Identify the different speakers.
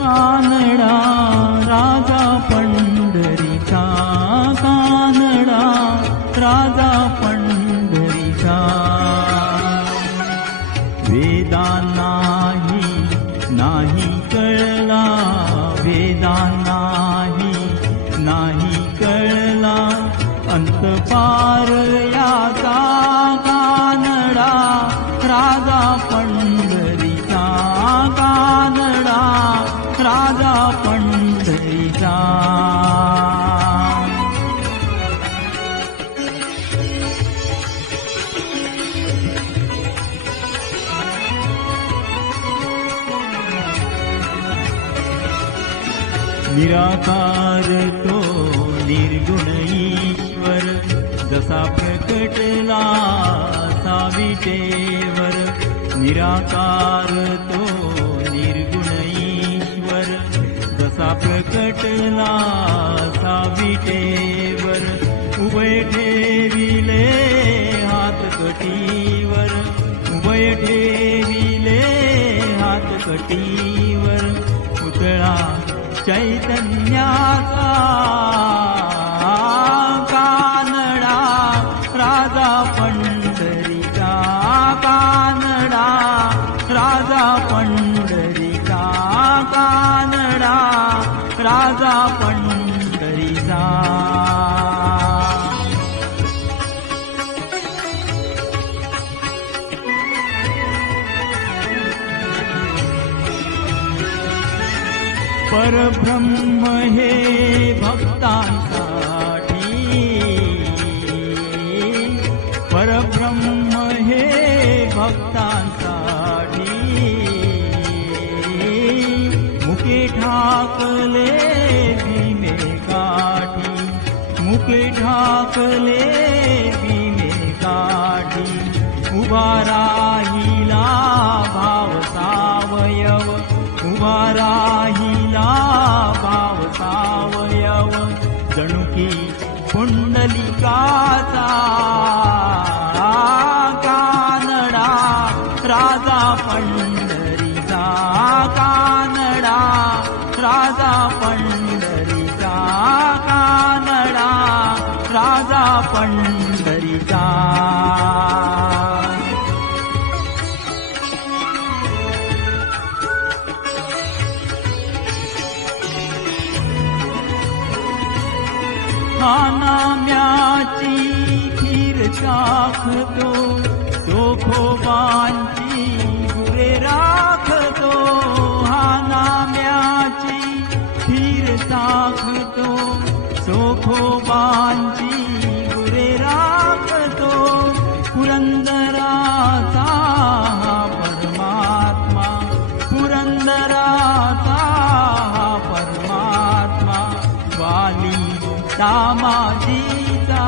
Speaker 1: कानडा राजा पंढरीचा कानडा राजा पंढरीचा वेदा नाही नाही कळला वेदा नाही नाही कळला पार याचा कानडा राजा निराकार निर्गुण ईश्वर जसा प्रकटला सावितेवर निराकार निर्गुण ईश्वर जसा प्रकटला सावितेवर उभय ठेविले हात कटीवर उभय ठेविले हात कटीवर। पुतळा चैतन्याचा कानडा राजा पंढरीचा कानडा राजा पंढरीचा कानडा राजा परब्रह्म हे भक्तांसाठी। परब्रह्म हे भक्तांसाठी। मुके ठाकले भीमे काठी मुके ठाकले भीमे काठी उभा जणुकी पुंडलिकाचा कानडा पंढरीचा कानडा पंढरीचा खानाम्याची खीर चाखतो चोखोबांची गुरे राखतो हानाम्याची खीर चाखतो चोखोबांची सामाजीचा